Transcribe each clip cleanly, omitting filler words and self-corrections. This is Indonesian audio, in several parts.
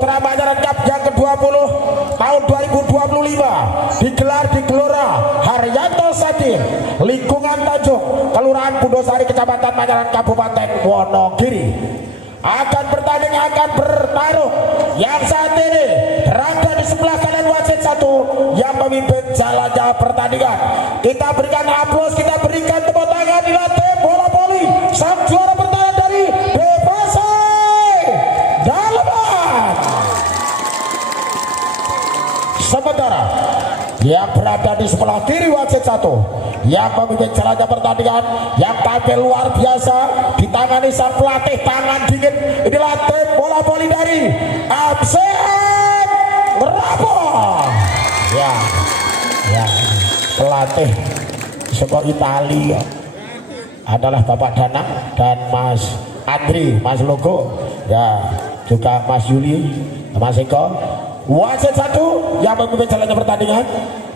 Putra Banjaran Cup yang ke-20 tahun 2025 digelar di Gelora Haryanto Sadir, lingkungan Tanjung, Kelurahan Bundosari, Kecamatan Banjaran, Kabupaten Wonogiri. Akan bertanding, akan bertarung yang saat ini berada di sebelah kanan wasit satu yang memimpin jalannya pertandingan. Kita berikan aplaus, kita berikan tepuk tangan di lantai bola voli sang juara pertama dari DPC Daleman. Sementara yang berada di sebelah kiri wasit satu yang memimpin jalannya pertandingan, yang tampil luar biasa ditangani sang pelatih tangan dingin. Inilah tim bola voli dari ABCN Merapon. Ya, pelatih sepak Italia adalah Bapak Danang dan Mas Andri, Mas Logo, ya juga Mas Yuli, Mas Eko. Wasit satu yang memimpin jalannya pertandingan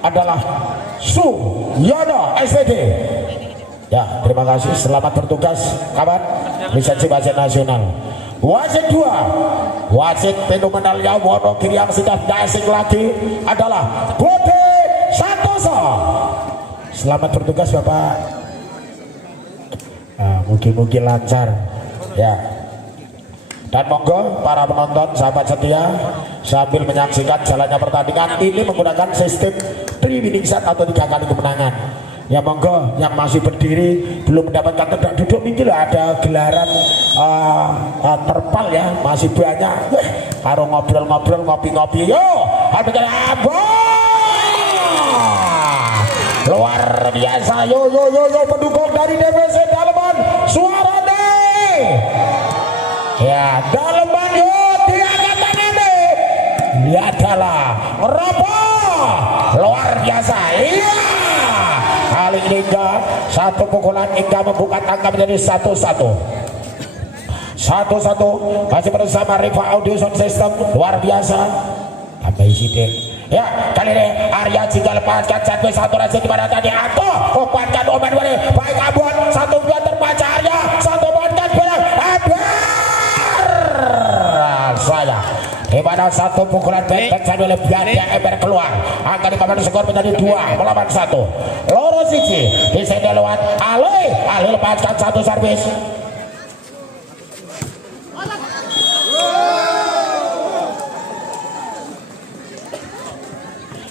adalah Suyono SPD. Ya, terima kasih, selamat bertugas kawan lisensi wasit nasional. Wasit dua, wasit fenomenalnya Wonogiri yang sudah tidak asing lagi adalah Bode Santoso. Selamat bertugas Bapak. Mungkin lancar ya. Dan monggo para penonton sahabat setia sambil menyaksikan jalannya pertandingan ini menggunakan sistem 3 winning shot atau 3 kali kemenangan. Ya monggo yang masih berdiri belum mendapatkan tempat duduk, ini lah ada gelaran terpal ya, masih banyak. Karo ngobrol-ngobrol, ngopi-ngopi. Yo, habiskan luar biasa. Yo pendukung dari DPC Daleman, suara deh. Ya, Daleman yo diangkat tangannya. Lihatlah, Robo luar biasa. Iya. Kali ini satu pukulan Ika membuka angka menjadi 1-1. Masih bersama Riva Audio Sound System luar biasa. Tambah sidik. Ya, kali ini Arya jika lepaskan satu raja di mana tadi atau umpankan obat boleh baik Abuan satu dua terbaca Arya satu umpankan bola saya di mana satu pukulan back oleh Bianda Ember keluar, angka di kamar skor menjadi 2 melawan 1. Loro siji di sini lewat Ali lepaskan satu servis.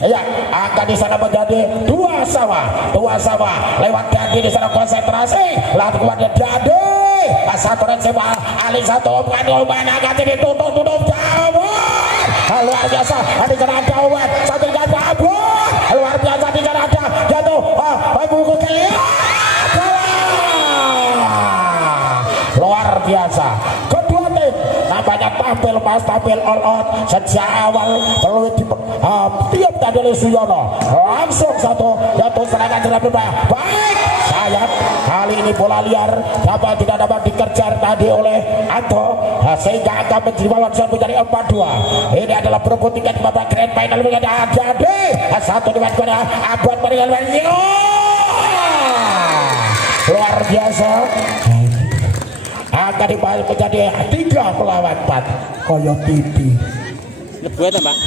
Ya, angka di sana menjadi 2 sama lewat Dadi di sana konsentrasi, lalu kemudian Dadi satu coba Ali satu umpan angkat ini tutup jauh luar biasa di sana ada Owen satu dengan Babur luar biasa di sana ada jatuh buku luar biasa. Kedua tim nampaknya tampil all out sejak awal. Perlu tiap tadi oleh Suyono langsung satu jatuh serangan berbeda baik sayap. Kali ini bola liar tidak dapat dikejar tadi oleh Anto sehingga akan menjadi lawan menjadi 4-2. Ini adalah berebut tiket babak grand final menjadi jadi satu di mana Abad meninggal luar biasa. Akan dibalik menjadi 3 melawan 4 koyo pipi buat Mbak.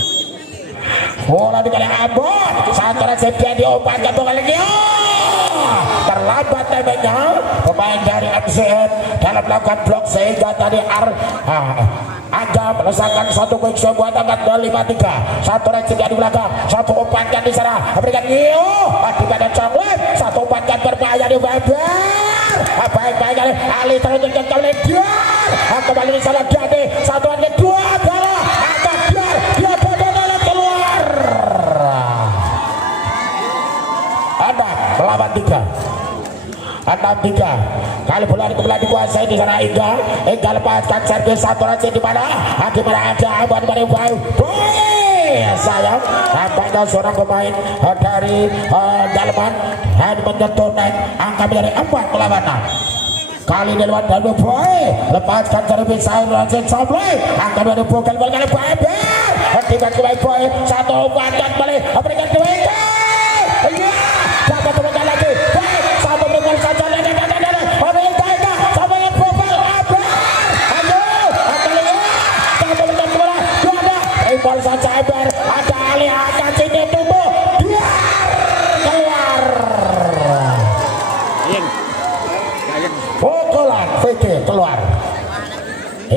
bola di kali Abon satu raja dia diumpankan bola lagi terlambat tembaknya pemain dari MCN dalam melakukan blok sehingga tadi Angga melesakan satu quick shot buat angkat 5-3 satu raja dia di belakang satu umpankan di sana berikan di badan Conglet satu umpankan berbahaya di Weber baik-baik Ali terunturkan kembali kembali di sana Dade satu lagi 2 bola angkat dia badan keluar melawan 6-3 kali bola dikuasai di sana Ingga lepaskan servis satu raja di mana ada Abang dari sayang tampaknya seorang pemain dari Daleman hanya menyentuh naik angka menjadi 4 melawan 6. Kali ini lewat Danu Boy lepaskan servis Raja Somley angka menjadi bukan kali Beber tiba Boy satu umpankan balik berikan ke Wika dapat temukan lagi satu berikan saja sampai yang profil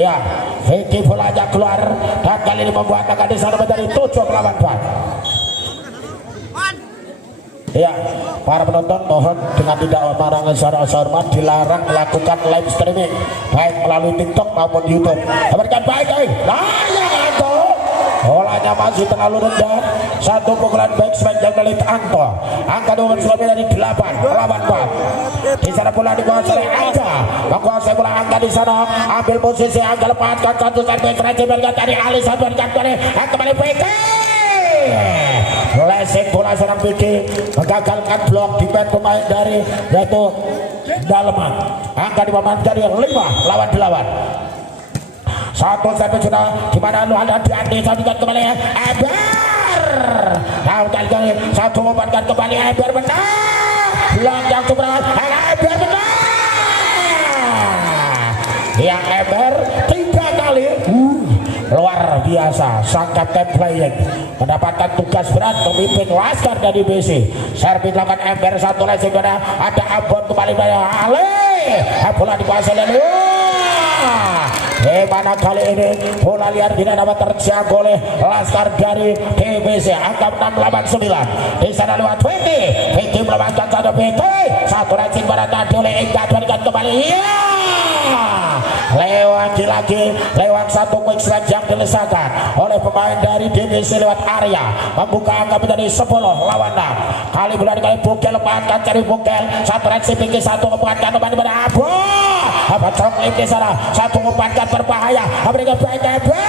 ya Vicky bolanya keluar dan kali ini membuat angka di sana menjadi 7 melawan 4. Ya, para penonton mohon dengan tidak melarang secara hormat dilarang melakukan live streaming baik melalui TikTok maupun YouTube. Berikan baik, layak Anto. Bolanya masih terlalu rendah. Satu pukulan back sepanjang dari Anto. Angka nomor suami dari 8 melawan 4. Di sana bola dikuasai Angga. Menguasai bola Angga di sana. Ambil posisi Angga lepaskan satu sampai terakhir dari Ali Sabun kembali PT. Lesing bola seorang Vicky menggagalkan blok defense pemain dari yaitu Dalman. Angka di papan dari 5 lawan 8. Satu sampai sudah di mana lu ada di Andi satu kembali Eber. Nah kali satu membankan kembali Eber benar. Blok yang keberat Eber benar. Yang Eber 3 kali. Luar biasa, sang kapten playing mendapatkan tugas berat memimpin Laskar dari BC. Servis lakukan Ember satu lagi ada Ambon kembali dari Ale. Bola dikuasai oleh mana kali ini bola liar tidak dapat terjaga oleh Laskar dari DBC. Angka 6 lawan 9. Di sana lewat Vicky melawankan satu satu racing pada tadi oleh Ega diberikan kembali. Lagi lewat satu quick strike yang dilesakan oleh pemain dari DBC lewat area membuka angka menjadi 10 lawan 6. Kali bola dikali Bukel lepaskan cari Bukel satu reaksi Vicky satu membuatkan kembali pada Abu apa coklat di sana satu membuatkan berbahaya memberikan baik Eber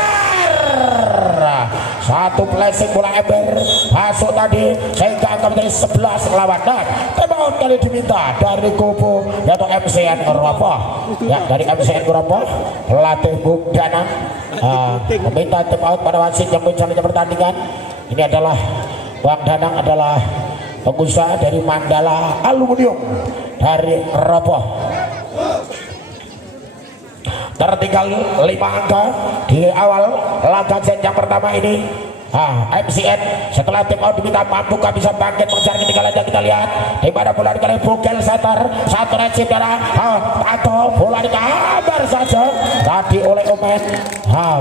satu flashing bola Eber masuk tadi sehingga angka menjadi 11 lawan 6. Tembak kali diminta dari kubu yaitu MCN Ropo ya dari MCN Ropo pelatih Bung Danang meminta tim out pada wasit yang menjalani pertandingan. Ini adalah Bang Danang adalah pengusaha dari Mandala Aluminium dari Ropo. Tertinggal 5 angka di awal laga set yang pertama ini. MCN setelah tim out diminta mampukah bisa bangkit mencari ketinggalan yang kita lihat di mana bola dikali Bukel setter satu receive darah atau bola dikabar saja tadi oleh Omen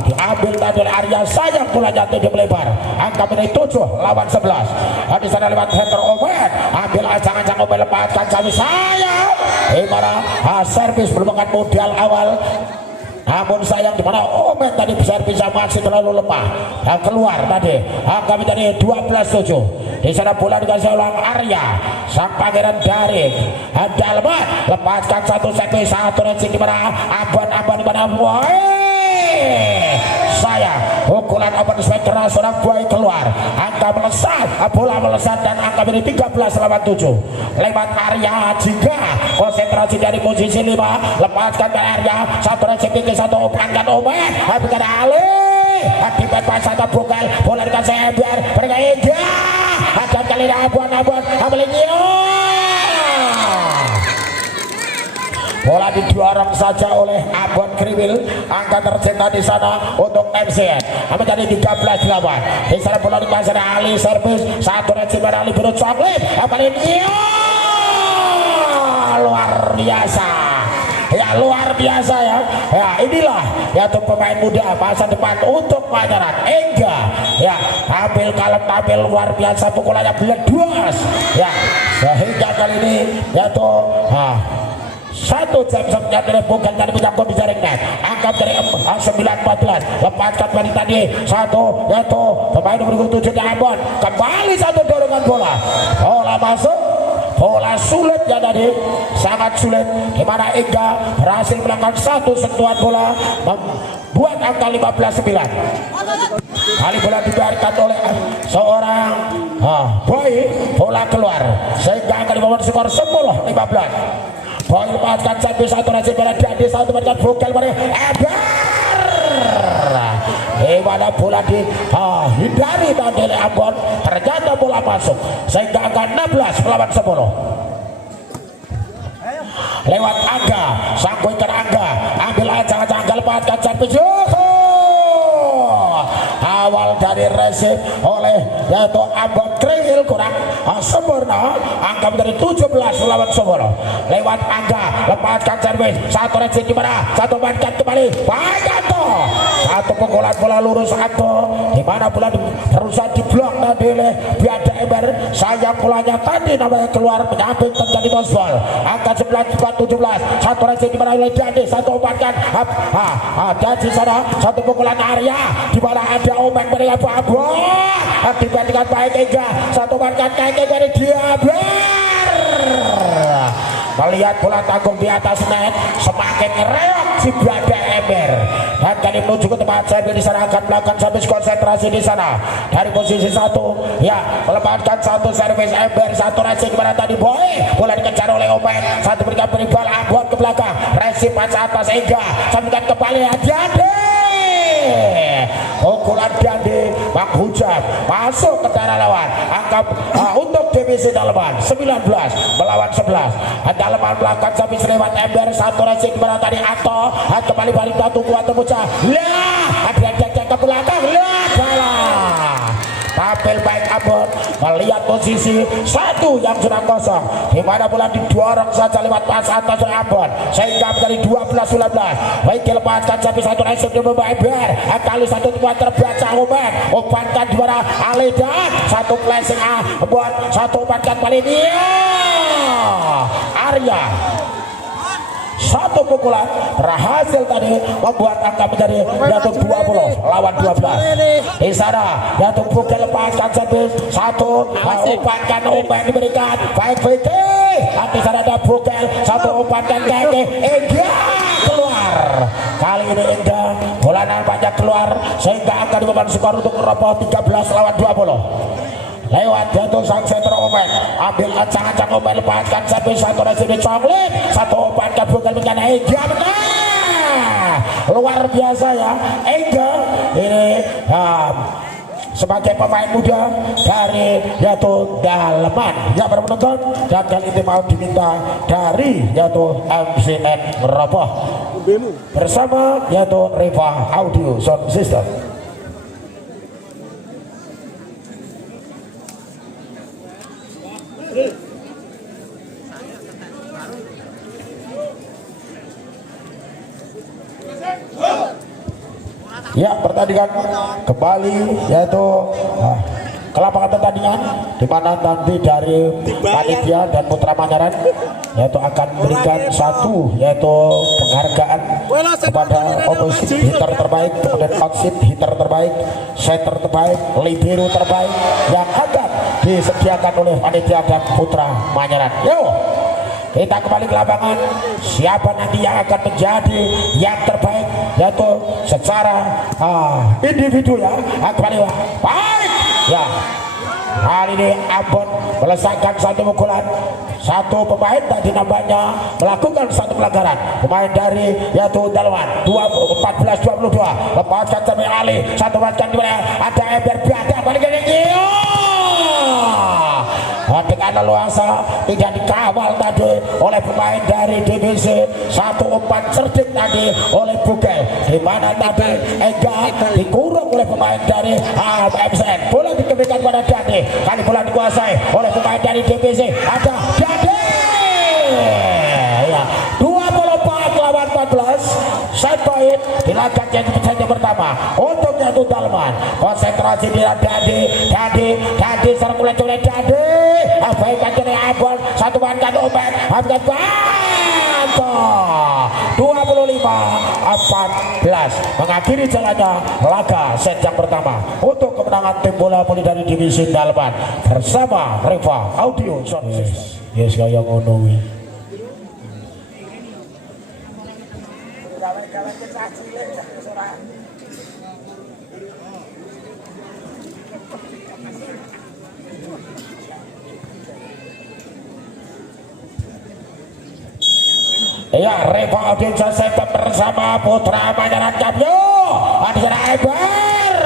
diambil tadi oleh Arya sayang bola jatuh di melebar angka menjadi 7 lawan 11. Di sana lewat header Omen ambil ancang-ancang Omen lepaskan kami sayang di mana servis merupakan modal awal. Namun sayang di mana Omen tadi bisa masih terlalu lemah dan keluar tadi angka menjadi 12-7. Di sana bola dikasih ulang Arya sang pangeran dari Dalman lepaskan satu sekali satu racing di mana Ambon di mana saya pukulan open strike keras seorang boy keluar angka melesat bola melesat dan angka menjadi 13 lawan 7 lewat Arya jika konsentrasi dari posisi 5 lepaskan ke Arya satu racing tinggi satu angkat Omen habis ada Ali akibat pasata Bukel bola dikasih Eber mereka Ega ada kali ini Ambon ambilnya bola didorong saja oleh Ambon Kriwil angka tercipta di sana untuk MCN menjadi 13-8. Di sana bola dikasih Ali servis satu racing pada Ali biru coklat ambilnya luar biasa. Ya luar biasa ya inilah yaitu pemain muda masa depan untuk Pangeran Engga ya tampil kalem tampil luar biasa pukulannya beledos ya sehingga kali ini yaitu satu jam sebenarnya dari bukan dari menyangkut di jaring net angkat dari 9-14 lepaskan balik tadi satu yaitu pemain nomor 7 di Ambon kembali satu dorongan bola masuk bola sulit ya tadi sangat sulit di mana Ega berhasil melakukan satu sentuhan bola membuat angka 15-9. Kali bola dibiarkan oleh seorang boy bola keluar sehingga angka membuat skor 10-15. Boy lepaskan satu racing pada Dandi satu mereka Bukel pada Eber mana bola dihindari tadi oleh Ambon ternyata bola masuk sehingga angka 16 melawan 10 lewat Angga sangkuikan Angga ambil ancang-ancang Angga lepaskan servis awal dari agresif oleh yaitu Ambon Kril kurang sempurna. Angka menjadi 17 lawan 10 lewat Angga, lepaskan servis satu racing di mana satu mainkan kembali baik Anto, satu pukulan bola lurus Anto di mana bola berusaha diblok tadi oleh Biada Ember. Sayang bolanya tadi namanya keluar menyamping terjadi nosball. Angka 11 17 satu racing di mana oleh Dandi, satu umpatkan dan di sana satu pukulan Arya di mana ada Omen dari Abu akibat dengan baik Ega, satu umpatkan kaki dari Diaber. Melihat bola tanggung di atas net, semakin reok si Biada Ember dan kali menuju ke tempat sambil di sana akan melakukan servis konsentrasi di sana dari posisi satu ya, melepaskan satu servis Ember, satu racing kemana tadi boy, bola dikejar oleh Omen, satu berikan bal Ambon ke belakang, resip paca atas Ega, sambungkan kembali Dandi, pukulan Dandi menghujam masuk ke daerah lawan. Angka untuk divisi dalaman 19 melawan 11. Dalaman belakang sampai selewat Ember, satu racing kemana tadi Anto, kembali balik batu kuat terpecah lah, ada ke belakang lah, salah tampil baik Ambon. Melihat posisi satu yang sudah kosong di mana bola didorong saja lewat pas atas oleh Ambon sehingga menjadi 12-19. Baik dilepaskan sampai satu racing di bawah Ember, kali satu kuat terbaca Omen, umpankan di mana Aledan, satu flashing Ambon, satu umpankan paling dia Arya, satu pukulan berhasil tadi membuat angka menjadi jatuh 20 lawan 12. Di sana jatuh pukul lepaskan servis satu, umpankan Omen diberikan baik VT, di sana ada pukul satu, umpankan kaki Ega keluar. Kali ini Ega bola nampaknya keluar sehingga angka dibeban skor untuk meroboh 13 lawan 20. Lewat jatuh sang center Omen, ambil ancang-ancang Omen, lepaskan sampai satu racing coklat, satu umpankan bukan dengan Ega. Luar biasa ya Ega ini sebagai pemain muda dari yaitu Dalaman yang baru menonton dan kali ini mau diminta dari yaitu MCN Meroboh bersama yaitu Riva Audio Sound System. Ya, pertandingan kembali yaitu ke lapangan pertandingan di mana nanti dari panitia dan Putra Manyaran yaitu akan memberikan satu yaitu penghargaan kepada opposite hitter terbaik, kemudian outside hitter terbaik, setter terbaik, libero terbaik yang akan disediakan oleh panitia dan Putra Manyaran. Yo, kita kembali ke lapangan, siapa nanti yang akan menjadi yang terbaik yaitu secara individu ya, kembali baik ya. Kali ini Ambon melesakkan satu pukulan, satu pemain tadi nampaknya melakukan satu pelanggaran, pemain dari yaitu Dalaman 14-22, lepaskan sampai Ali, satu lepaskan dimana ada Ember Biada balik lagi dengan leluasa, tidak dikawal tadi oleh pemain dari divisi satu, umpan cerdik tadi oleh Bugel, di mana tadi Ega dikurung oleh pemain dari MCN. Bola dikembalikan pada Dandi, kali bola dikuasai oleh pemain dari divisi ada Dandi ya, 24 lawan 14. Set point dilakukan jadi pertandingan pertama untuk jatuh Dalaman. Konsentrasi di Dandi serang mulai Dandi, abaikan dari Ambon, satu bankan Omen, abaikan Banto 25-14 mengakhiri jalannya laga set yang pertama untuk kemenangan tim bola voli dari divisi Dalaman bersama Riva Audio Sound System. Yes, kaya ngono kuwi. Ya, Riva Audio Sound System bersama Putra Manyaran Kapyo Adhira Ember.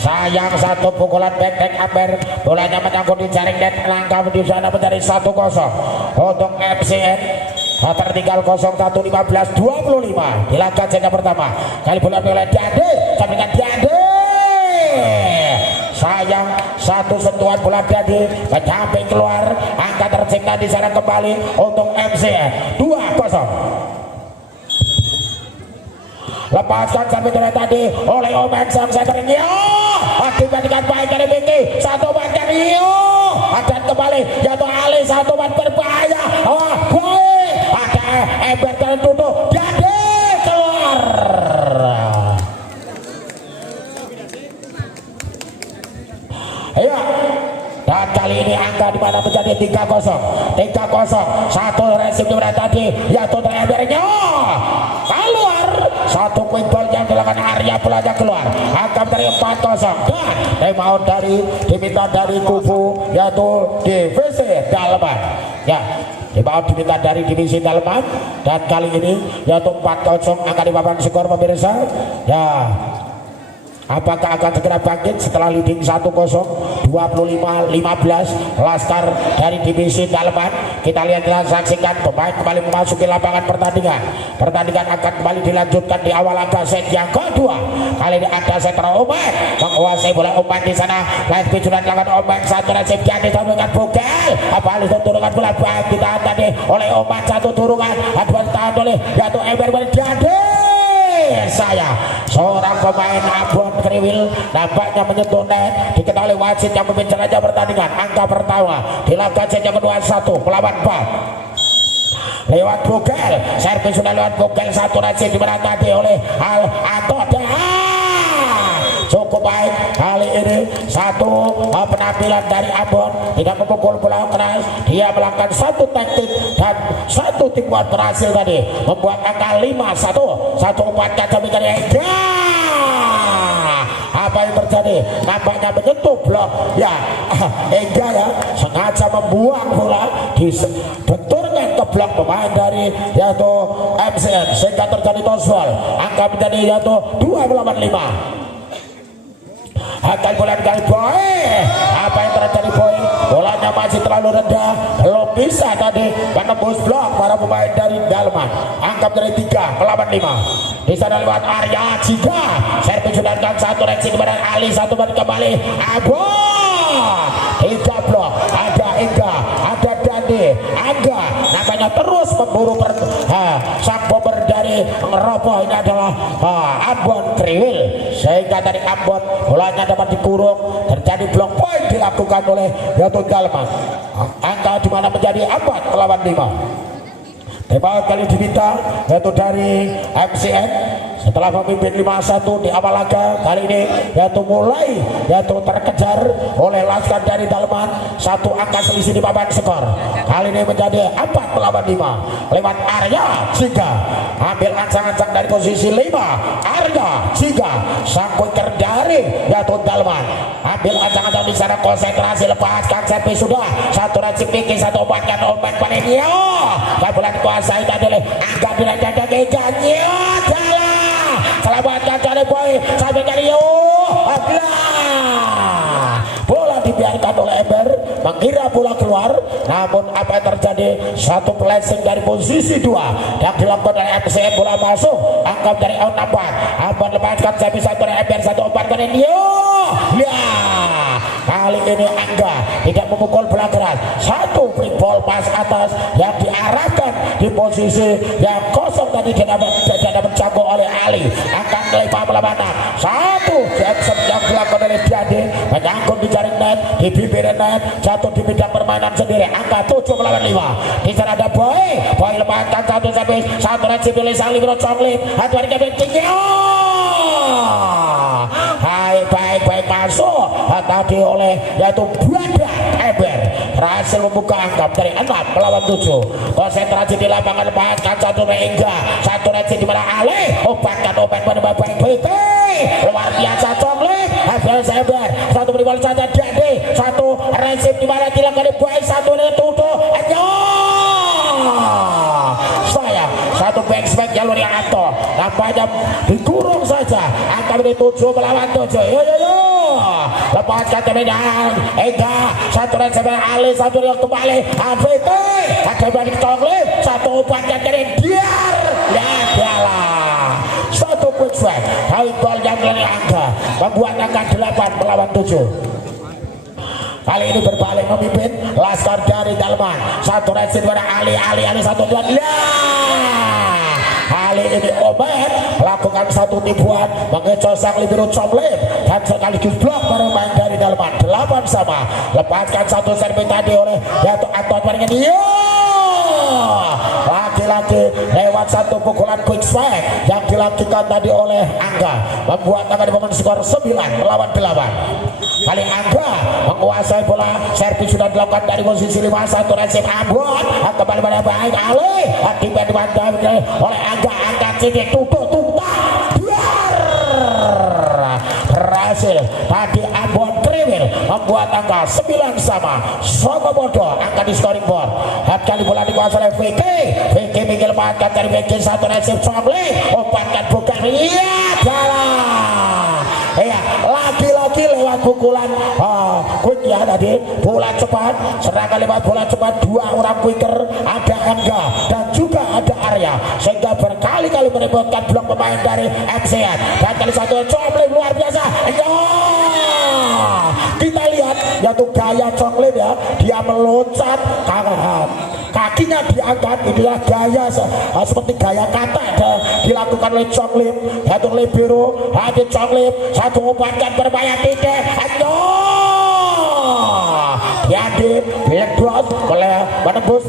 Sayang satu pukulan back Ember, bolanya menyangkut di jaring net, langkah di sana menjadi 1-0 untuk MCN. Tertinggal 01-15-25 di laga set yang pertama. Kali bola oleh Dandi, sampingan Dandi sayang satu sentuhan bola jadi menyamping keluar. Angka tercipta di sana kembali untuk MCN 2-0. Lepaskan sampai tadi oleh Omen sang senternya dibandingkan baik dari Vicky. Satu ban dari dan kembali jatuh Ali, satu ban berbahaya. Baik ada Ember tertutup jadi keluar. Iya. Dan kali ini angka di mana menjadi 3-0. Satu resip di mana tadi yaitu Embernya keluar. Satu quick ball yang dilakukan Arya bolanya keluar. Angka dari 4-0 dan timeout diminta dari kubu yaitu divisi Dalman. Ya, timeout diminta dari divisi Dalman dan kali ini yaitu 4-0 angka di papan skor pemirsa. Ya, apakah akan segera bangkit setelah leading 1-0 25-15 Laskar dari divisi Dalman. Kita lihat dan saksikan pemain kembali memasuki lapangan pertandingan. Pertandingan akan kembali dilanjutkan di awal laga set yang kedua. Kali ini ada setra Omen menguasai bola. Omen di sana live pijulan lawan Omen, satu resip jadi dengan Bugel. Apa alih turunkan bola baik ditahan tadi oleh Omen, satu turunkan aduan ditahan oleh yaitu Ember jadi. Saya seorang pemain Abon Kriwil nampaknya menyentuh net, diketahui wasit yang memimpin saja pertandingan. Angka pertama di laga set yang kedua 1 melawan 4 lewat Bugel, servis sudah lewat Bugel, satu resip dimana tadi oleh Anto cukup baik kali ini. Satu penampilan dari Ambon tidak memukul bola keras, dia melakukan satu taktik dan satu tipuan berhasil tadi membuat angka 5-1. Satu umpan kaca dari Ega. Apa yang terjadi? Nampaknya menyentuh blok ya. Ega ya sengaja membuang bola dibenturkan ke blok pemain dari yaitu MCN sehingga terjadi tossball. Angka menjadi yaitu 2-5. Akan bola kali Boy. Apa yang terjadi Boy? Bolanya masih terlalu rendah, belum bisa tadi menembus blok para pemain dari Dalman. Angkat dari 3-5. Di sana lewat Arya Jika. Servis sudah dan satu reaksi kepada Ali, satu balik kembali. Tiga blok. Ada Ega, ada Dandi, Angga. Namanya terus memburu sang bomber dari Roboh. Ini adalah Ambon Kriwil. Sehingga dari Ambon bolanya dapat dikurung, terjadi blok poin dilakukan oleh yaitu Dalman. Angka di mana menjadi 4-5. Tema kali diminta yaitu dari MCN setelah memimpin 5-1 di awal laga. Kali ini yaitu mulai yaitu terkejar oleh Laskar dari Dalman. Satu angka selisih di papan skor. Kali ini menjadi 4-5 lewat Arya Jika. Ambil ancang-ancang dari posisi 5 Arya Jika. Sang quicker dari yaitu Dalman. Ambil ancang-ancang di sana, konsentrasi, lepaskan servis sudah. Satu racik tinggi, satu obatkan Omen Panenio. Kabulan kuasai tadi oleh Angga dilanjutkan ke Ganyo. Jalan selamatkan dari Boy sampai dari bola dibiarkan oleh Ember, mengira bola keluar, namun apa yang terjadi? Satu flashing dari posisi 2 yang dilakukan oleh MCN, bola masuk, angkat dari Ambon. Ambon lepaskan saya bisa dari Ember, satu umpan ke Dio. Ya, kali ini Angga tidak memukul bola keras, satu free ball pas atas yang diarahkan di posisi yang kosong tadi tidak mencakup oleh Ali. Akan melempar bola mana? Satu Jackson yang dilakukan oleh Diade menyangkut di jaring net, di bibir net, jatuh di bidang permainan sendiri. Angka 7-5. Di sana ada Boy lepaskan satu servis, satu resip oleh Sang Libro Conglit. Hati-hati ke bentingnya. Baik masuk tadi oleh yaitu Belanda. Ember berhasil membuka angka dari 6 melawan 7. Konsentrasi di lapangan, lepaskan satu Mengga, satu resip di mana Ale obatkan Omen pada baik luar biasa Conglit. Hasil Ember satu beri bola saja jadi satu resip di mana dilakukan Boy, satu ini tutup saya satu back jalur yang Anto nampaknya dikurung saja. Angka ini 7 melawan 7. Yo lepaskan temenang Ega, satu resep Ali, satu yang kembali AVT ada balik Conglit, satu umpannya dari Diar ya adalah satu quick swing. Ball yang oleh Angga, membuat angka 8 melawan 7. Kali ini berbalik memimpin Laskar dari Dalman. Satu racing pada Ali satu tuan. Kali ini Omer lakukan satu tipuan mengecoh sang libero Comlip dan sekaligus blok bermain dari Dalman. 8 sama. Lepaskan satu servis tadi oleh yaitu Anton Maringin. Lagi-lagi lewat satu pukulan quick strike yang dilakukan tadi oleh Angga, membuat angka di momen skor 9 melawan 8. Kali Angga menguasai bola, servis sudah dilakukan dari posisi 5-1 resip Ambon, kembali pada baik Ali dibantu oleh Angga, angkat sini tutup berhasil tadi Ambon Triwil membuat angka 9 sama. Sogo Bodo angka di scoring board. Kali bola dikuasai oleh Vicky Miguel Patkan dari Vicky satu resip Comli, umpankan bukan iya lagi-lagi lewat pukulan quick ya tadi, bola cepat serangan lewat bola cepat, dua orang quicker, ada Angga dan juga ada Arya, sehingga berkali-kali merepotkan blok pemain dari MCN. Dan kali satu Comli luar biasa. Kita lihat yaitu gaya Comli ya, dia meloncat kakinya diangkat, itulah gaya seperti gaya kata dilakukan oleh Comlip, yaitu libero hadir Comlip, satu umpankan berbahaya tidak, diadip Blackdot oleh menembus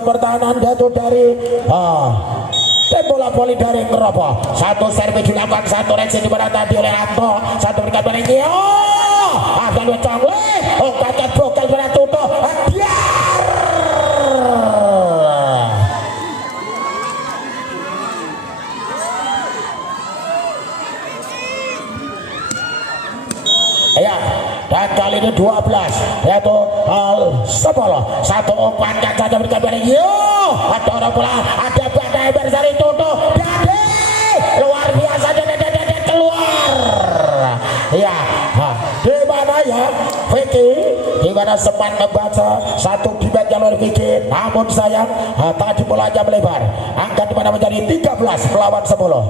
pertahanan jatuh dari bola voli dari Ngerobo. Satu servis dilakukan, satu reaksi di mana tadi oleh Anto, satu berikan pada ada dua Comlip, umpankan bokal pada Tuto. Ya, dan kali ini 12 yaitu Sepolo, satu umpankan saja berikan pada ada orang bola, ada badai bersari Tuto Dade luar biasa dan keluar ya. Di mana ya Vicky, di mana sempat membaca satu dibet jalur Vicky, namun sayang tadi bolanya melebar, angka di mana menjadi 13 melawan 10.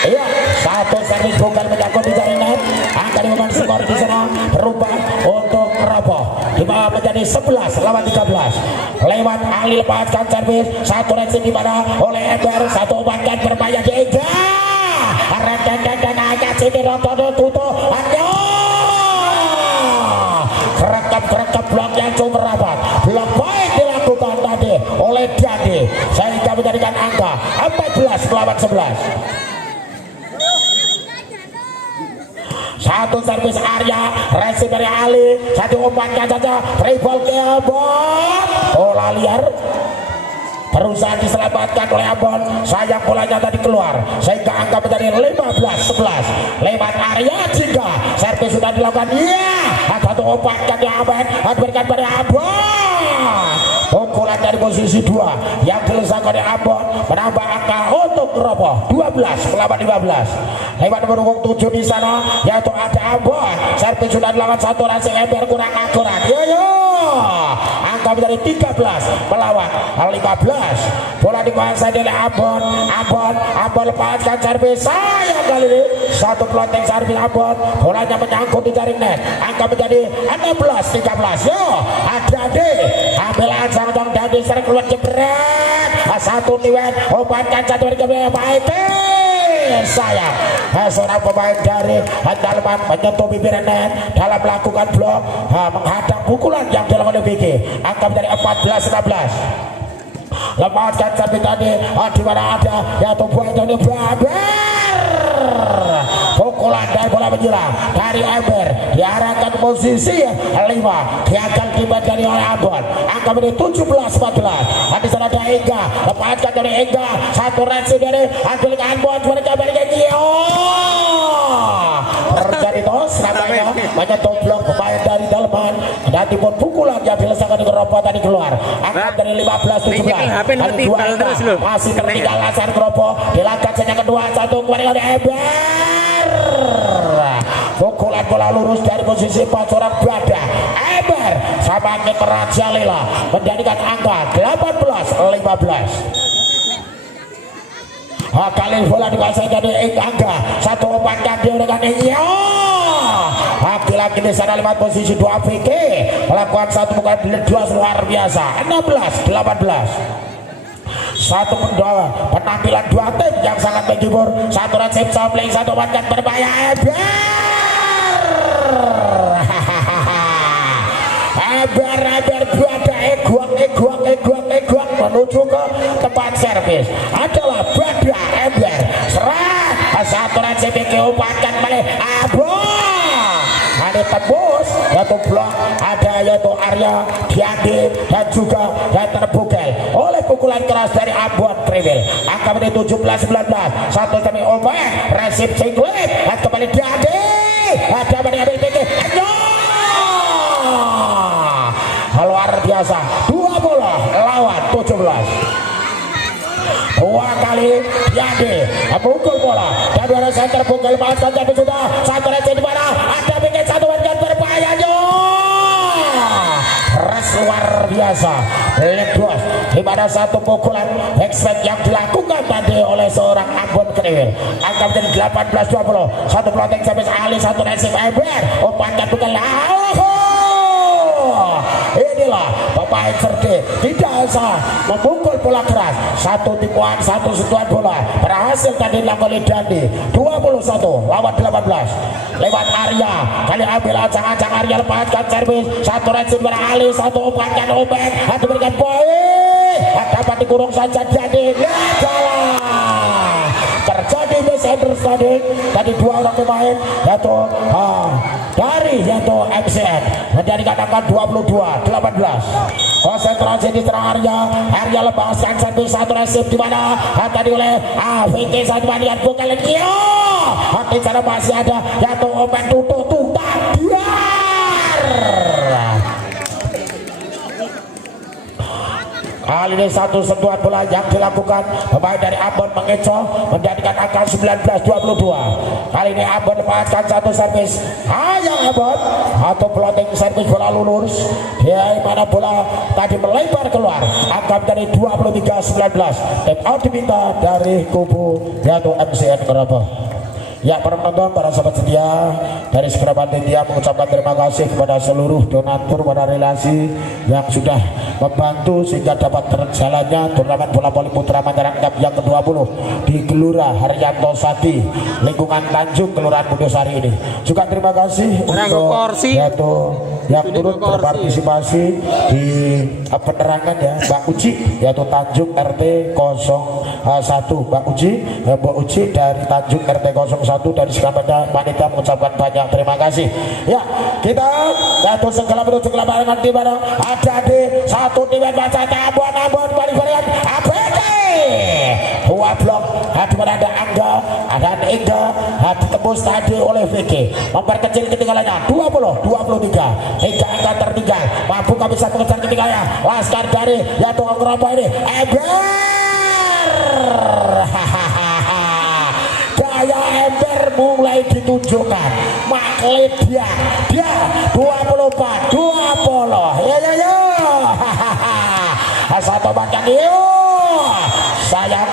Iya, satu servis bukan menyangkut di jaringan, angka di momen skor di sana berubah untuk Ngerobo, di bawah menjadi 11 lawan 13. Lewat Ali lepaskan servis, satu racing di mana oleh Ember, satu umpankan berbahaya di Ega. Dan agak sini Rotodo Tuto, kerekap blok yang cukup rapat, blok baik dilakukan tadi oleh Dandi, sehingga menjadikan angka 14 melawan 11. Satu servis Arya, resip dari Ali, satu umpankan saja, free ball ke Ambon, bola liar berusaha diselamatkan oleh Ambon, sayang bolanya tadi keluar, sehingga angka menjadi 15-11. Lewat Arya jika servis sudah dilakukan, satu umpankan yang Ambon, diberikan pada Ambon, pukulan dari posisi 2 yang dilesakan oleh Ambon, menambah angka untuk Ngerobo 12 melawan 15. Lewat nomor 7 di sana yaitu ada Ambon, servis sudah dilakukan, satu racing Ember kurang akurat, angka menjadi 13 melawan 15. Bola dikuasai oleh Ambon, lepaskan servis, sayang kali ini satu peloteng servis Ambon, bolanya menyangkut di jaring net, angka menjadi 16-13. Hati-hati ambil ancang dong Dandi, sering keluar jebret, satu niwet, umpankan satu dari baik, sayang seorang pemain dari Dalman menyentuh bibir net dalam melakukan blok, menghadang pukulan yang dilakukan oleh Vicky, angka menjadi 14-16. Lepaskan servis tadi, di mana ada yaitu buat Johnny Baber, pukulan dari bola menyilang dari Ember diarahkan posisi 5, gagal dimainkan oleh Ambon, angka menjadi 17-14. Di sana ada Ega, lepaskan dari Ega, satu reaksi dari Anggelik Ambon, mereka berikan terjadi tos namanya menyentuh blok pemain dari Dalman, dan timbul pukulan yang dilesakan di Ngerobo tadi keluar, angka dari 15-17. Kali 2 masih tertinggal Laskar Ngerobo, dilakukan saja kedua, satu kembali dari Ember, pukulan bola lurus dari posisi 4 seorang Bada Ember, sama Raja Lela menjadikan angka 18-15. Kali bola dikuasai dari angka satu umpankan dia dengan iya. Laki-laki di sana lewat posisi 2 VK melakukan satu bukan dua luar biasa 16-18. Satu penampilan dua tim yang sangat menghibur. Satu resip sampling, satu umpankan berbahaya. Eber berada eguak menuju ke tempat servis adalah Bada Eber serah satu resip umpankan balik ada tembus yaitu blok ada yaitu Arya Diandi dan juga yang terbukel oleh pukulan keras dari Ambon Kriwil. Angka menit 17-19 satu kami ombak resip singlet dan kembali Diandi ada menit luar biasa 20 lawan 17. Dua kali Diandi memukul bola dan dua center pukul masuk jadi sudah satu resip di mana ada bikin satu warga berbahaya res luar biasa ledos di mana satu pukulan backstep yang dilakukan tadi oleh seorang Ambon Kriwil. Angka menjadi 18-20 satu peloteng sampai Ali satu resip Eber umpankan bukan inilah pemain cerdik tidak usah memukul bola keras satu tipuan satu sentuhan bola berhasil tadi dilakukan oleh Dandi 21 lawan 18 lewat Arya kali ambil acang-acang Arya lepaskan servis satu resip beralih satu umpankan obeng ada berikan poin dapat dikurung saja Dandi terjadi misunderstanding tadi dua orang pemain yaitu dari yaitu MCN menjadikan angka 22-18. Konsentrasi di serang Arya lepaskan satu resip di mana tadi oleh VK satu bandingan bukan lagi di sana masih ada yaitu open tutup biar kali ini satu sentuhan bola yang dilakukan pemain dari Ambon mengecoh menjadikan angka 19-22. Kali ini Ambon lepaskan satu servis hanya Ambon atau plotting servis bola lurus dia mana bola tadi melebar keluar angka dari 23-19. Tim out diminta dari kubu yaitu MCN Keraba. Ya para penonton, para sahabat setia dari Sekrapan India mengucapkan terima kasih kepada seluruh donatur pada relasi yang sudah membantu sehingga dapat terjalannya turnamen bola voli putra Mataram Cup yang ke-20 di Gelora Haryanto Sati lingkungan Tanjung Kelurahan Bundosari ini. Juga terima kasih untuk yaitu yang turut berpartisipasi di penerangan ya Mbak Uci yaitu Tanjung RT 01 Mbak Uci dari Tanjung RT 01 dari Sekrapan Panitia mengucapkan banyak terima kasih. Ya kita yaitu segala menuju ke lapangan di mana ada di satu tim baca Ambon balik-balikan ABK dua blok di mana ada Angga ada Engga ditembus tadi oleh VK memperkecil ketinggalannya 20-23 hingga Angga tertinggal mampu gak bisa mengejar ketinggalannya Laskar dari yaitu Ngerobo ini Ember gaya Ember mulai ditunjukkan makhluk dia 24-20 ya satu bagian sayang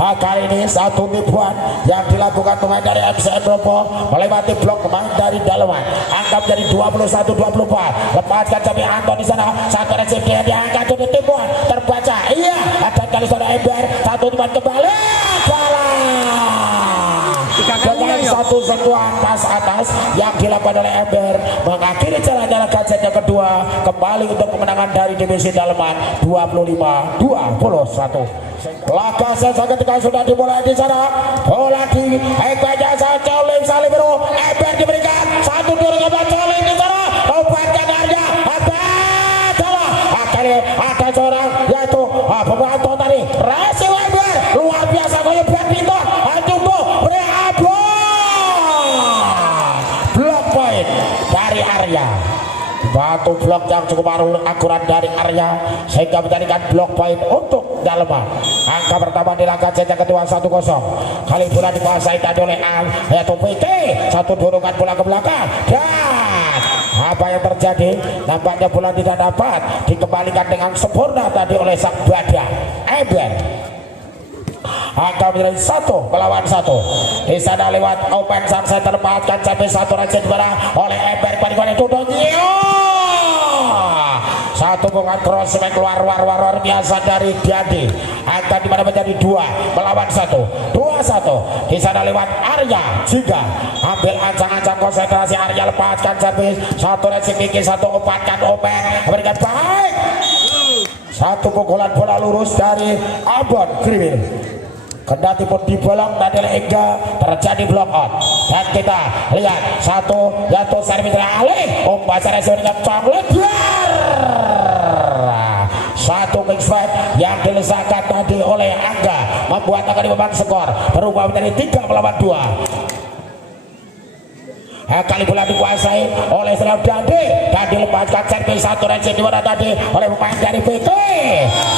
kali ini satu tipuan yang dilakukan pemain dari MCN Robo melewati blok pemain dari dalaman angka menjadi 21-24 lepaskan sampai Anton di sana satu resip dia diangkat untuk tipuan terbaca iya ada kali saudara Ember satu tipuan kembali dengan satu sentuhan pas atas yang dilakukan oleh Ember mengakhiri jalan-jalan gajah yang kedua kembali untuk kemenangan dari divisi dalaman 25-21. Laga selesai ketika sudah dimulai di sana bola di ekanya Colim Salibero Ember diberikan satu dorongan Colim di sana obatkan Arya ada seorang yaitu pembantu tadi Resi Ember luar biasa kayak badminton cukup blok poin dari Arya batu blok yang cukup akurat dari Arya sehingga menjadikan blok poin untuk Dalaman. Angka pertama di laga set yang kedua 1-0 kali bola dikuasai tadi oleh yaitu PT satu dorongan bola ke belakang dan apa yang terjadi? Nampaknya bola tidak dapat dikembalikan dengan sempurna tadi oleh sang Badia Ember. Angka menjadi 1 melawan 1. Di sana lewat open sang center tempatkan sampai 1 rajin oleh Ember kembali itu satu bukan cross keluar luar biasa dari Diadi. Angka dimana menjadi 2 melawan 1. 2-1. Di sana lewat Arya Jika ambil ancang-ancang konsentrasi. Arya lepaskan servis 1 racing kiki 1 opatkan open memberikan baik. 1 pukulan bola lurus dari Abon Kriwil. Kendati pun dibolong tadi oleh Ega terjadi block out dan kita lihat 1 jatuh servis alih umpan servis dengan coklat 1 mix fight yang dilesakan tadi oleh Angga membuat akan memang skor berubah menjadi 3 melawan 2. Kali bola dikuasai oleh Selam Dade dan dilepaskan servis 1 racing di mana tadi oleh pemain dari PT.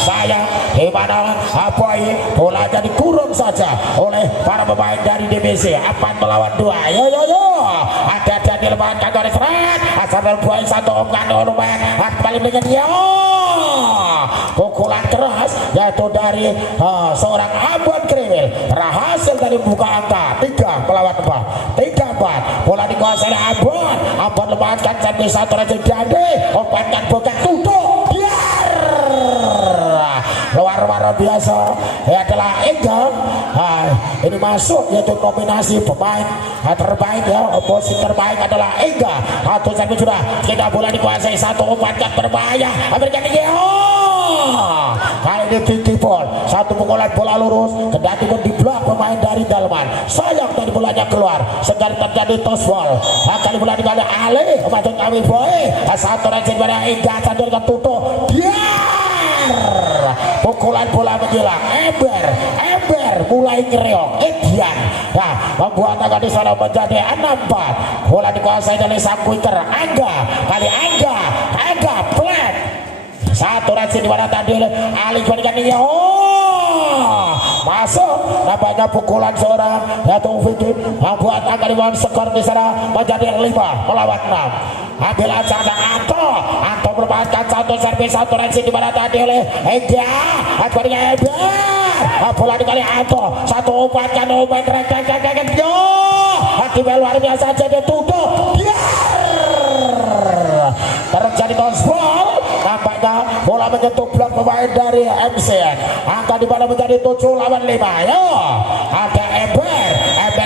Sayang di mana Boy bola jadi kurung saja oleh para pemain dari DBC. 4 melawan 2. Yo ada dan dilepaskan oleh Serat asal Boy 1 umpan Orumen kembali dengan pukulan keras yaitu dari seorang Abon Kriwil berhasil dari buka angka 3 melawan 4. 3-4 bola dikuasai Abon lepaskan servis 1 racing Dade umpankan bukan tutup biar luar biasa adalah Ega. Ini masuk yaitu nominasi pemain terbaik ya. Oposisi terbaik adalah Ega. Satu servis sudah kita bola dikuasai 1 umpankan berbahaya Amerika tinggi. Kali ini Vicky Paul 1 pukulan bola lurus kendati pun diblok pemain dari Dalman. Sayang tadi bolanya keluar segera terjadi toss ball. Kali bola dibalik alih maksud kami Boy 1 racing pada Ega sambil tutup pukulan bola menghilang. Ember mulai ngereok Edian membuat agak di sana menjadi 6-4. Bola dikuasai dari sang quicker Angga. Kali Angga flat 1 racing di mana tadi alih balikan ini masuk nampaknya pukulan seorang yaitu Vicky membuat angka di bawah skor di sana menjadi 5 melawan 6. Ambil ancang Anto melepaskan 1 servis 1 racing di mana tadi oleh Ega akhirnya bola dikali Anto 1 umpankan open luar biasa jadi tutup terjadi toss ball. Nampaknya bola menyentuh blok pemain dari MCN. Angka di mana menjadi 7 lawan 5. Yo, ada Ember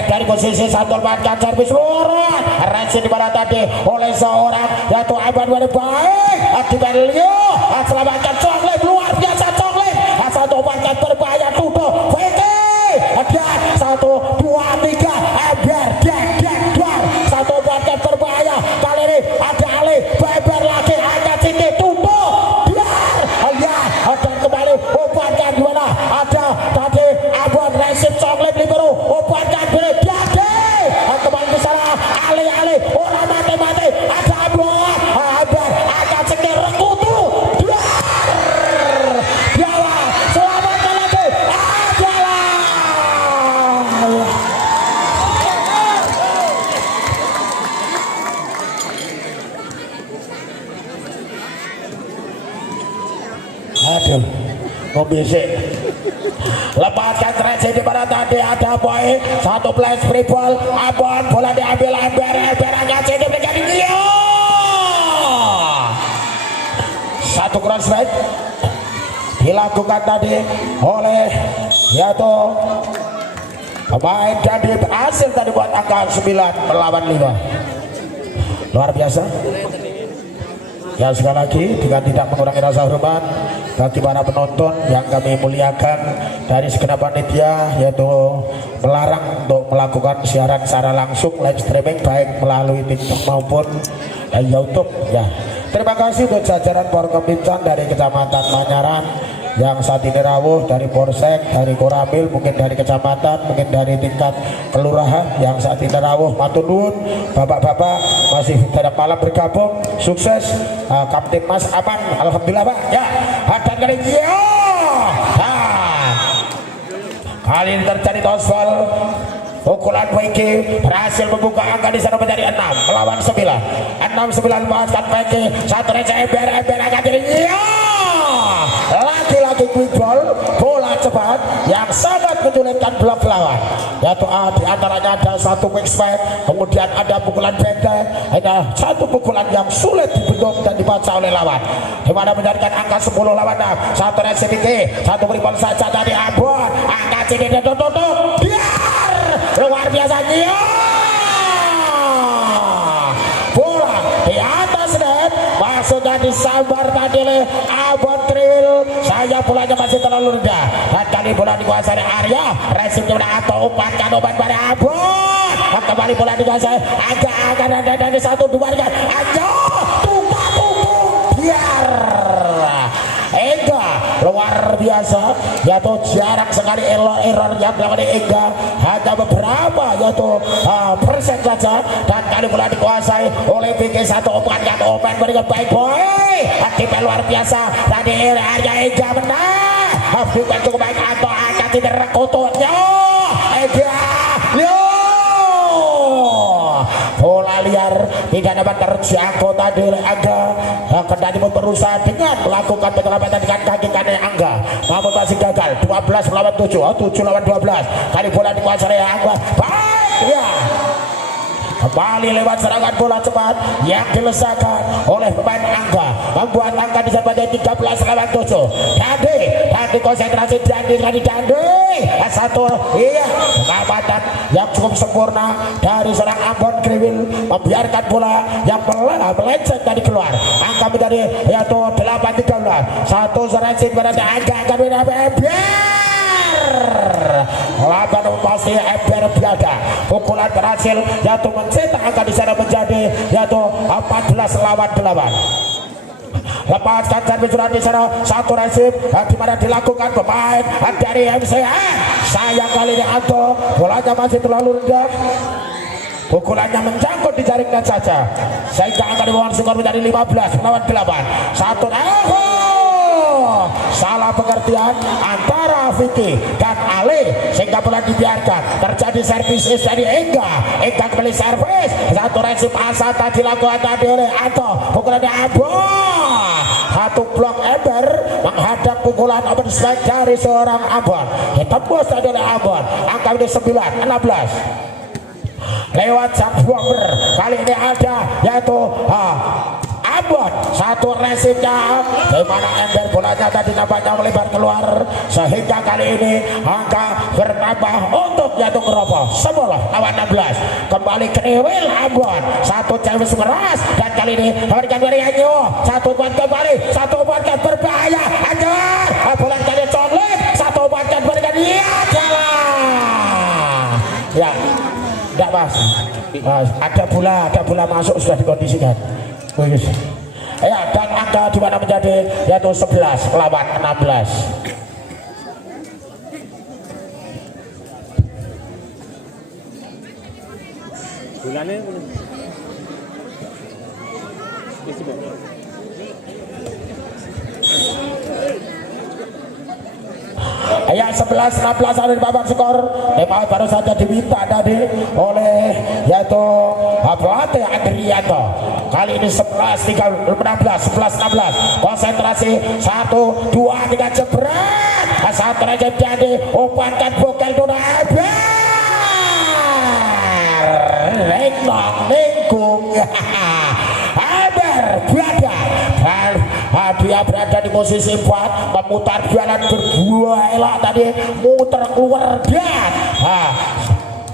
dari posisi 1 lepaskan servis luar. Racing di mana tadi oleh seorang yaitu Ember dari baik. Akibatnya selamatkan coklat luar biasa coklat. 1 lepaskan berbahaya tutup. VT. Dan 1 2 3 Ember dek 1 lepaskan berbahaya. Kali ini ada alih Ember lagi angkat sini tutup biar ada kembali umpankan di mana ada tadi Abon Resip coklat libero umpankan berjadi kembali ke sana alih orang mati ada Abon angkat sini rekutu biar selamatkan lagi adalah aduh bisik lepaskan racing di mana tadi ada Boy 1 flash free ball Abon bola diambil Ember angkat sini diberikan dia 1 cross right dilakukan tadi oleh yaitu pemain jadi hasil tadi buat angka 9 melawan 5 luar biasa ya. Sekali lagi dengan tidak mengurangi rasa hormat bagi para penonton yang kami muliakan dari segenap panitia yaitu melarang untuk melakukan siaran secara langsung live streaming baik melalui TikTok maupun YouTube ya. Terima kasih untuk jajaran Porkompincan dari Kecamatan Manyaran yang saat ini rawuh, dari Polsek, dari Koramil, mungkin dari kecamatan, mungkin dari tingkat kelurahan yang saat ini rawuh. Matur nuwun bapak-bapak masih pada malam bergabung, sukses. Kapten Mas aman, alhamdulillah Pak ya. Dan kali ini kali ini terjadi toss ball pukulan Wiki berhasil membuka angka di sana menjadi 6 melawan 9. 6-9 lepaskan Wiki, satu receh ember angkat diri, lagi-lagi quick ball, bola cepat yang sangat menyulitkan blok lawan. Yaitu di antaranya ada satu quick spike, kemudian ada pukulan backhand, ada satu pukulan yang sulit dibentuk dan dibaca oleh lawan, dimana menjadikan angka 10 lawan 6. Satu receh tinggi, satu beri ball saja dari Ambon, angkat sini dia tutup, biar luar biasa, bola di atas net, maksudnya disambar tadi oleh Abon Trill. Saya bolanya masih terlalu rendah dan kali bola dikuasai Arya, resipnya atau umpankan pada Abon, kembali bola dikuasai agak dari 1-2 kan, ayo tunggu biar Ega luar biasa, yaitu jarang sekali error yang dilakukan Ega, hanya beberapa yaitu persen saja, dan kali bola dikuasai oleh BG1. Open berikan baik boy, aktifnya luar biasa tadi Arya. Ega menang, aktifnya cukup baik atau angkat tidak rekututnya Ega, bola liar tidak dapat terjangkau tadi oleh Angga. Kendali pun berusaha dengan melakukan penyelamatan dengan kaki kanan Angga, namun masih gagal. 12 melawan 7, 7 lawan 12. Kali bola dikuasai oleh Angga, baik ya, kembali lewat serangan bola cepat yang dilesakan oleh pemain Angga, membuat Angga di sana 13 lawan 7. Dandi konsentrasi, Dandi satu, iya, pengamatan yang cukup sempurna dari seorang Ambon Kriwil, membiarkan bola yang melenceng tadi keluar. Angka menjadi yaitu 8-13. Satu serangan pada Angga akan laban pasti ember biada. Pukulan berhasil yaitu mencetak angka di sana menjadi yaitu 14 lawan 8. Lepaskan servis sudah di sana, satu resip di mana dilakukan pemain dari MCN. Sayang kali ini Anto, bolanya masih terlalu rendah, pukulannya menjangkut di jaring net saja, sehingga akan dibawa skor menjadi 15 lawan 8. Satu salah pengertian antara Vicky dan Ali, sehingga bola dibiarkan terjadi servis dari Ega kembali servis. Satu resip asa tadi dilakukan tadi oleh Anto, pukulannya Ambon, satu blok ember menghadap pukulan open strike dari seorang Ambon, ditembus tadi oleh Ambon. Angka ini 9-16 lewat jam bomber. Kali ini ada yaitu Ambon, satu resipnya di mana ember bolanya tadi nampaknya melebar keluar, sehingga kali ini angka bertambah untuk yaitu Keropo 10 lawan 16. Kembali Kriwil Ambon, satu servis keras, dan kali ini memberikan dari Anyo, satu buat kembali, satu buatkan berbahaya Anjar, bola tadi Conglip, satu buatkan berikan, iya jalan ya, tidak mas, ada bola masuk sudah dikondisikan. Ya, dan angka di mana menjadi yaitu 11 lawan 16. Bulannya ya 11-16 ada di papan skor. Memang baru saja diminta tadi oleh yaitu pelatih Adrianto. Kali ini 11-16 konsentrasi 1, 2, 3 jebret, satu aja jadi umpankan bokel dona Lenong Ningkung Eber berada, dia berada di posisi 4, memutar jalan berdua elok tadi, muter keluar dan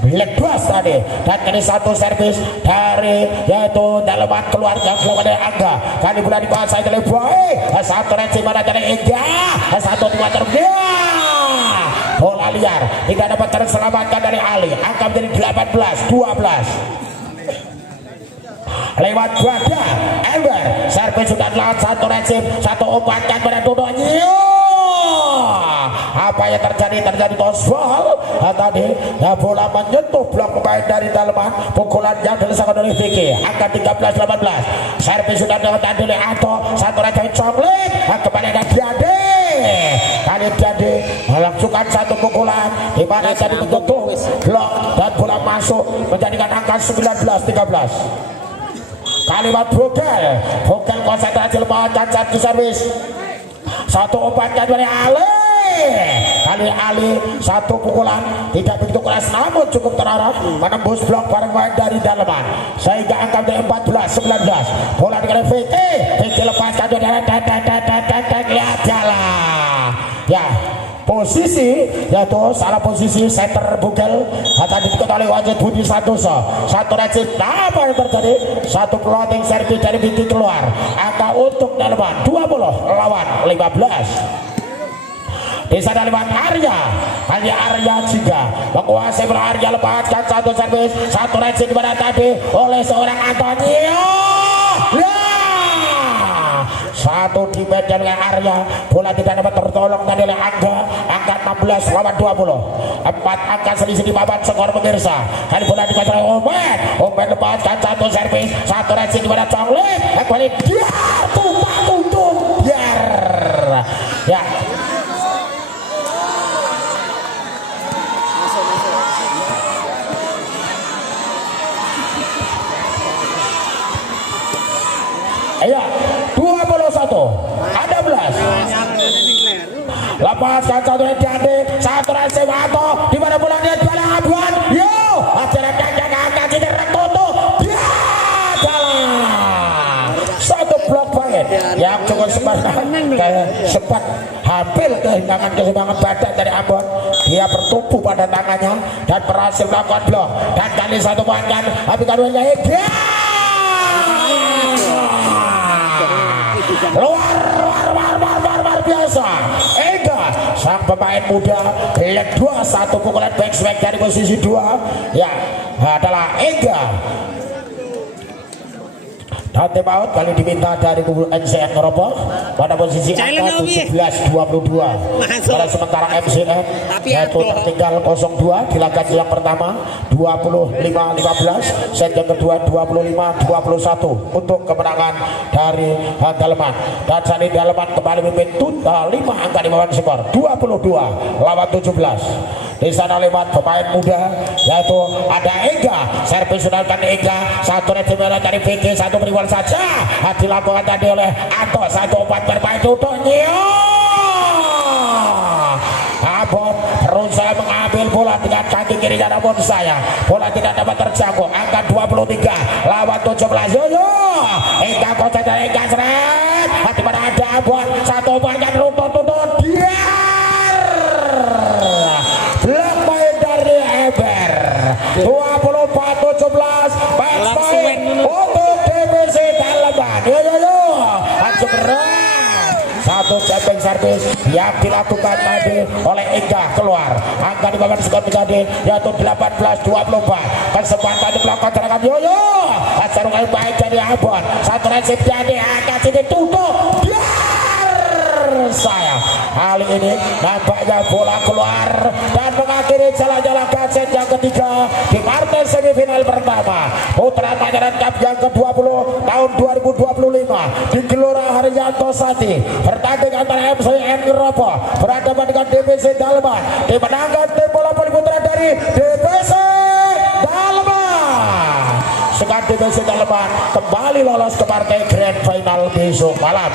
ledos tadi, dan kali satu servis dari yaitu dalaman keluarga dari Angga. Kali bola dikuasai oleh Boy, satu rensi mana dari Ega, satu dua terbiar, bola liar tidak dapat terselamatkan dari Ali. Angka menjadi 18-12 lewat Bada Ember, servis sudah lawan, satu resip, satu umpankan pada Dodonya. Apa yang terjadi tosbol tadi ya, bola menyentuh blok pemain dari dalaman, pukulan yang dilesakan oleh Vicky. Angka 13-18, servis sudah dapat oleh Anto, satu resip Coklit, kembali ada Diade. Kali Diade melakukan satu pukulan di mana jadi menutup blok dan bola masuk menjadikan angka 19-13. Kalimat Bogel konsentrasi lemah dan satu servis. Satu umpankan dari Ali satu pukulan tidak begitu keras namun cukup terarah menembus blok bareng main dari dalaman sehingga angka menjadi 14-19. Bola dengan VT lepaskan lihat jalan ya. Posisi yaitu salah posisi center Bugel tadi diketahui oleh Wajid Budi Santoso. Satu racik apa yang terjadi? Satu floating servis dari binti keluar. Angka untuk dalaman 20 lawan 15. Di sana lewat Arya juga menguasai bola. Arya lepaskan satu servis, satu racik di mana tadi oleh seorang Antonio. Satu di medan oleh Arya, bola tidak dapat tertolong tadi oleh Angga 16 lawan 20. 4 angka selisih di papan skor pemirsa. Kali bola dikuasai oleh Omen lepaskan satu servis, satu racing di mana Conglet kembali dia tutup biar ya. Ayo 21 ada belas lepaskan satu Diande satu racing atau di mana bola dia jualan abuan yo akhirnya kakak tidak tutup dia jalan satu blok banget yang cukup sempat hampir kehilangan badan dari Ambon. Dia bertumpu pada tangannya dan berhasil melakukan blok dan kali satu bahkan tapi kaduanya dia luar biasa. Ega sang pemain muda leg 2 satu pukulan back dari posisi 2 ya adalah Ega. Dan tim out kali diminta dari kubu NCN Ngeropo pada posisi angka 17-22. Pada sementara MCN yaitu tertinggal 0-2 di laga yang pertama 25-15, set yang kedua 25-21 untuk kemenangan dari Daleman. Dan saat ini Daleman kembali memimpin 5 angka di bawah skor 22 lawan 17. Di sana lewat pemain muda yaitu ada Ega, servis sunalkan Ega, satu retimera dari VK, satu beriwan saja dilakukan tadi oleh Anto, satu umpan bermain duduknya Abon berusaha mengambil bola dengan kaki kirinya namun saya bola tidak dapat terjangkau. Angka 23 lawan 17. Yo Ega kocak dari Ega seret di mana ada Abon, satu umpan yang tutup dia blok main dari Eber 24-17 match point untuk DBC Daleman. Yo hancur berat satu jumping service yang dilakukan tadi oleh Ega keluar. Angka di bawah skor menjadi yaitu 18-24. Kesempatan di belakang serangan yo sarung yang baik dari Abon, satu resip jadi angka sini tutup saya. Kali ini nampaknya bola keluar dan mengakhiri jalan-jalan kaset yang ketiga di partai semifinal pertama Putra Pangeran Cup yang ke-20 tahun 2025 di Gelora Haryanto Sati. Pertandingan antara MCN Ngeropo berhadapan dengan DBC Daleman. Dimenangkan tim bola voli putra dari DBC Daleman. Sekarang DBC Daleman kembali lolos ke partai grand final besok malam.